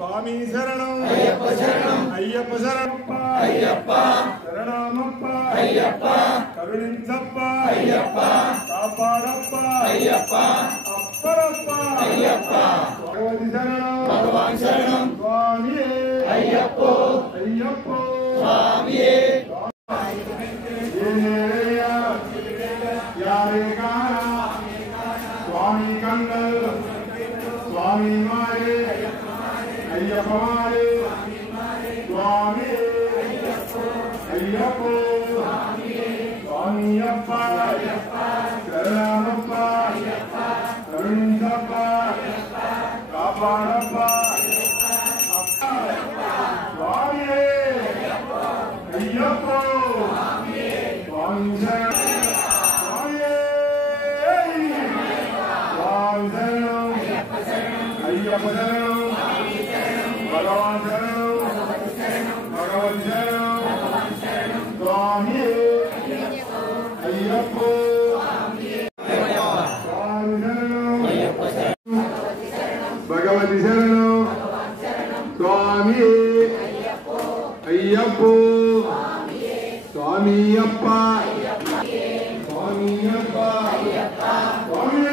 स्वामी शरणम अय्यप्पा शरणम अय्यप्पा शरणप्पा अय्यप्पा शरणमप्पा अय्यप्पा करुणिंचप्पा अय्यप्पा कापाडप्पा अय्यप्पा अप्परप्पा अय्यप्पा भगवान शरणम स्वामी अय्यप्पो अय्यप्पो स्वामी स्वामी कंगल स्वामी मारे अय्यप्पा मारे स्वामी अय्यप्पो स्वामी अप्पा शरणमप्पा करुणिंचप्पा कापाडप्पा स्वामी अय्यप्पो स्वामी शरणम अय्यप्पा शरणम भगवान शरणम भगवती शरणम स्वामी अय्यप्पो स्वामी शरणम भगवती शरणम स्वामी अय्यप्पो स्वामी अप्पा स्वामी अप्पा स्वामी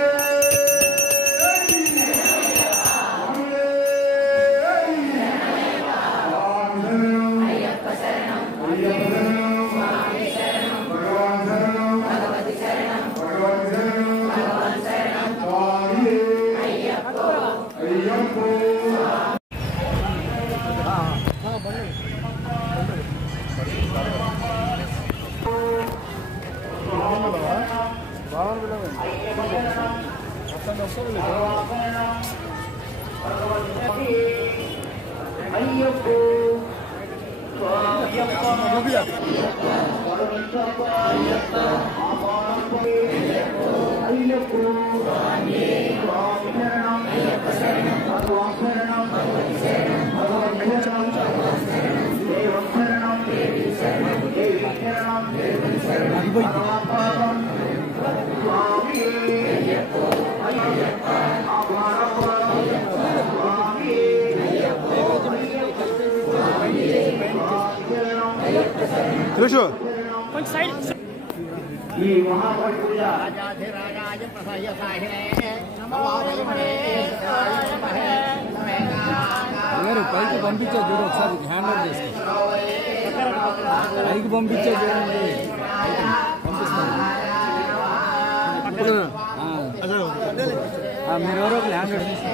పైకి పంపించే చూడు ఒకసారి హ్యాండ్ ఓవర్ చేసి పైకి పంపించే చూడండి మీరు ఎవరో ఒకరు హ్యాండ్ ఓవర్ చేసి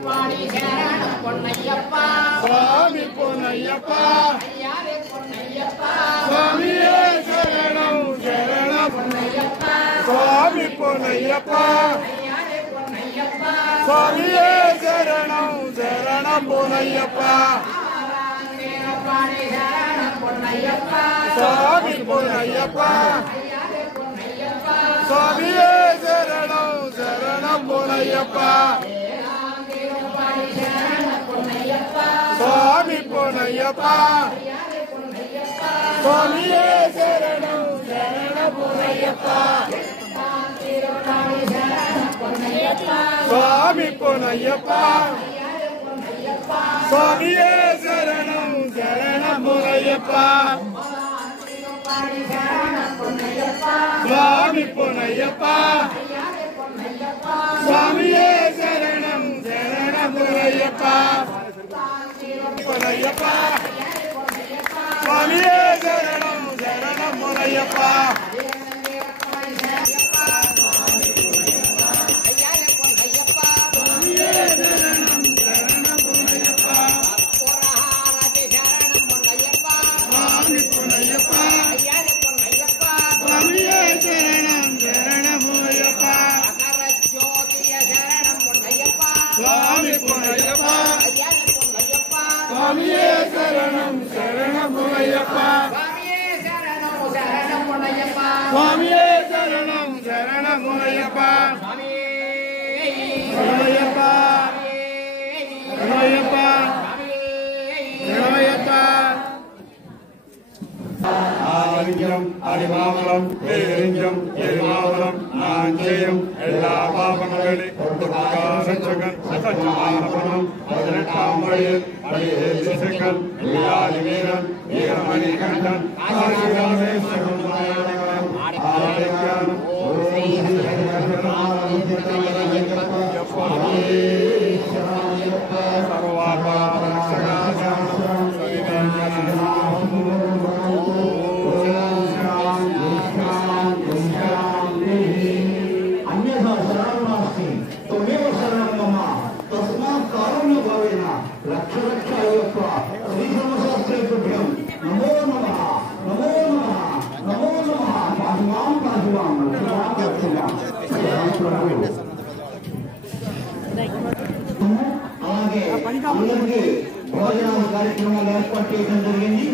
स्वामी சுவாமி பொன்னையப்பா சுவாமியே சரணம் சரணம் சுவாமி பொன்னையப்பா சுவாமியே சரணம் சரணம் பொன்னையப்பா சுவாமி பொன்னையப்பா சுவாமியே சரணம் சரணம் பொன்னையப்பா சுவாமி பொன்னையப்பா சுவாமியே சரணம் சரணம் பொன்னையப்பா சுவாமி பொன்னையப்பா சுவாமியே சரணம் சரணம் பொன்னையப்பா சுவாமி பொன்னையப்பா சுவாமியே சரணம் சரணம் பொன்னையப்பா பொன்னையப்பா சுவாமியே சரணம் சரணம் பொன்னையப்பா சுவாமியே சரணம் சரணம் பொன்னையப்பா சுவாமியே சரணம் சரணம் பொன்னையப்பா பொன்னையப்பா பொன்னையப்பா பொன்னையப்பா ஆதிக்கம் அடிமாமலம் பேரிஞ்சம் எரிமாமலம் நாஞ்சயம் எல்லா பாவங்களே சச்சகன் சச்சமானபனம் 18ஆம் வழியில் அடியே திசைகள் வியாதி வீரன் வீரமணி கண்டன் ஆதிகாமேஸ்வரன் நாராயணன் ஆதிகானம் అలాగే అందరికీ భోజనాల కార్యక్రమాలు ఏర్పాటు చేయడం జరిగింది.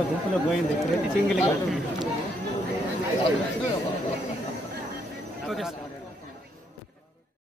గుంపులో పోయింది సింగిల్